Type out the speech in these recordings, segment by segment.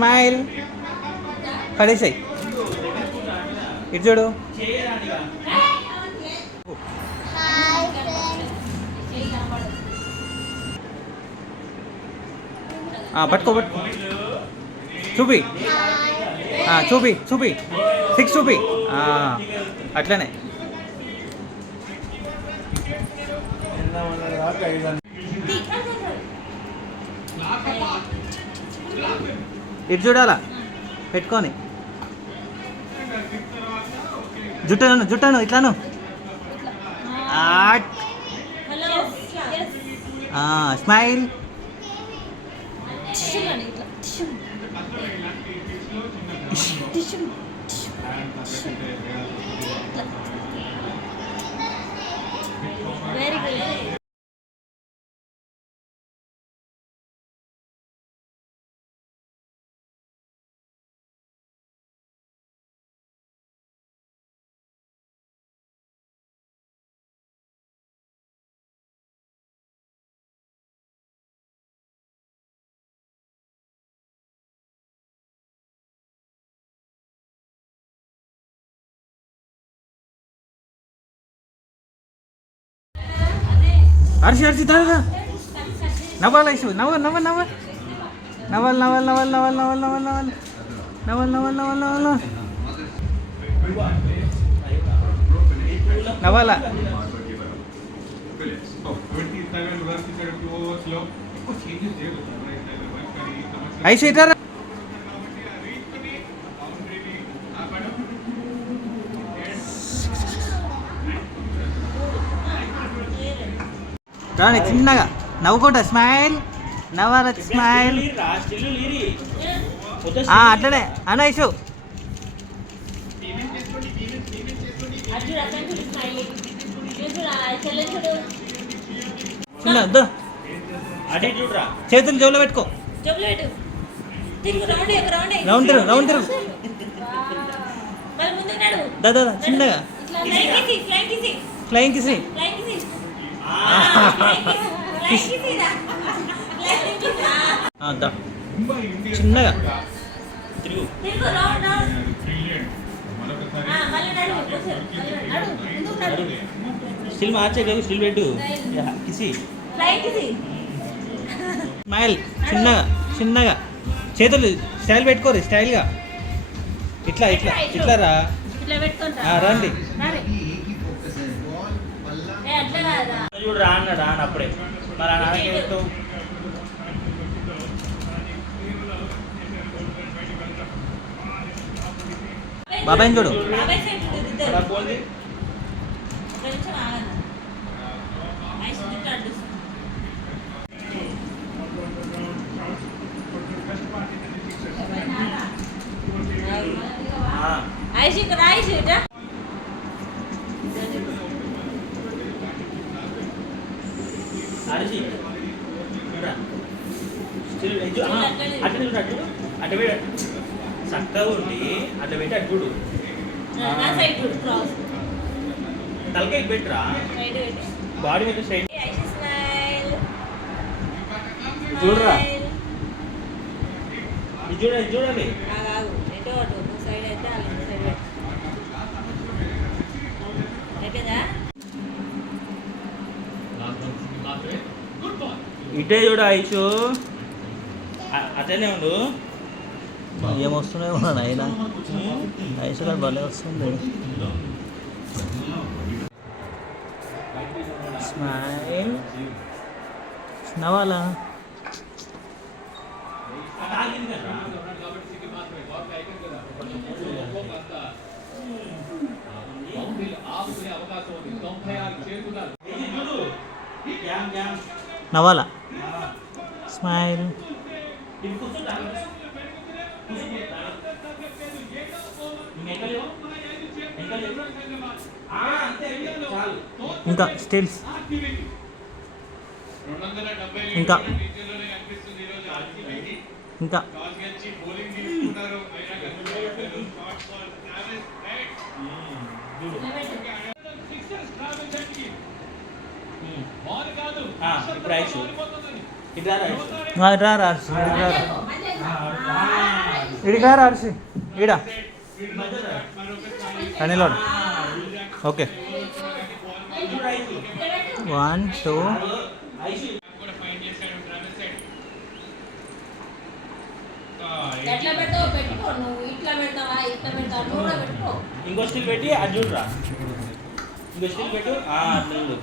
Smile. పడేసాయి. ఇటు చూడు. పట్టుకో పట్టుకో. చూపి చూపి చూపి. 6 చూపి. అట్లనే. ఇటు చూడాలా పెట్టుకొని. జుట్టను ఇట్లాను. స్మైల్. Very good. అరిచి తాగా. నవ్వాలి ఐసు. నవ్వాలి నవ్వాలా. ఐసు ఇటారా. రాని చిన్నగా నవ్వుకుంటా. స్మైల్. నవ్వాల. స్మైల్. అట్లనే అనైసు. చిన్న చేతులు జోలో పెట్టుకో. రౌండ్ తిరుగు. దాదా చిన్నగా ఫ్లయింగ్ కిసి. చిన్నగా స్టిల్ మార్చలేదు. స్టిల్ పెట్టు. కిసి. స్మైల్. చిన్నగా చేతులు స్టైల్ పెట్టుకోరు. స్టైల్గా ఇట్లా రా. రండి. చూడు రా అన్నాడు అప్పుడే. మరి నాకేంటో బాబాయ్ చూడు. అటు చక్కగా ఉండి అట్లా పెట్టి అటు చూడు. తలకాయ పెట్టరా. బాడీ మీద స్ట్రైట్ చూడరా. ఇది చూడాలి. ఇటే చూడ ఐషు. అట్లనే ఉండు. ఏమొస్తున్నాయి ఉన్నాడు ఆయన. ఐషు గారు భలే వస్తుంది. స్మైల్. నవ్వాలా. నవ్వాలా. స్మైల్. ఇంకా స్టిల్స్. ఇంకా ఇప్పుడు రా. ఇడిగా రాసి ఈడ కనీలోడు ఓకే 1 2 ఎట్లా పెట్టావు పెట్టుకో నువ్వు ఇట్లా పెడతావా ఇట్లా పెడతావా నువ్వు కూడా పెట్టుకో ఇంకో స్టిల్ పెట్టి అది చూడరా ఇంకో స్టిల్ పెట్టు అట్లా చూడు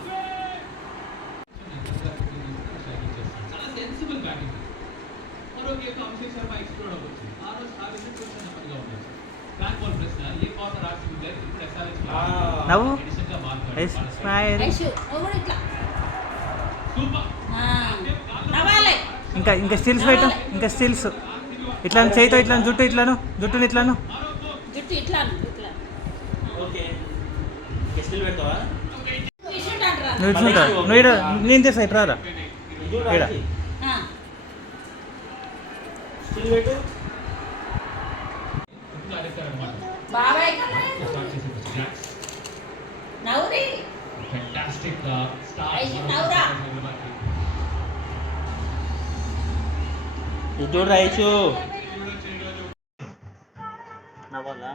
నవ్వు స్మైల్ ఐషు నువ్వు కూడా ఇట్లా నవ్వాలి ఇంకా ఇంకా స్టిల్స్ పెట్టు ఇంకా స్టిల్స్ ఇట్లా చేయితో ఇట్లా జుట్టుని ఇట్లాను జుట్టు ఇట్లా ఇట్లా ఓకే స్టిల్ పెడతావా ఇసుంటాంట్రా నువ్వు ఇట్లుంటావు నువ్వు ఈడ నేను తెస్తా ఇప్పుడు రారా ఈడ. స్టిల్ పెట్టు బాబాయ్ కదా నవ్వురి ఐషు నవ్వురా ఇది చూడు రైచు నవ్వాలా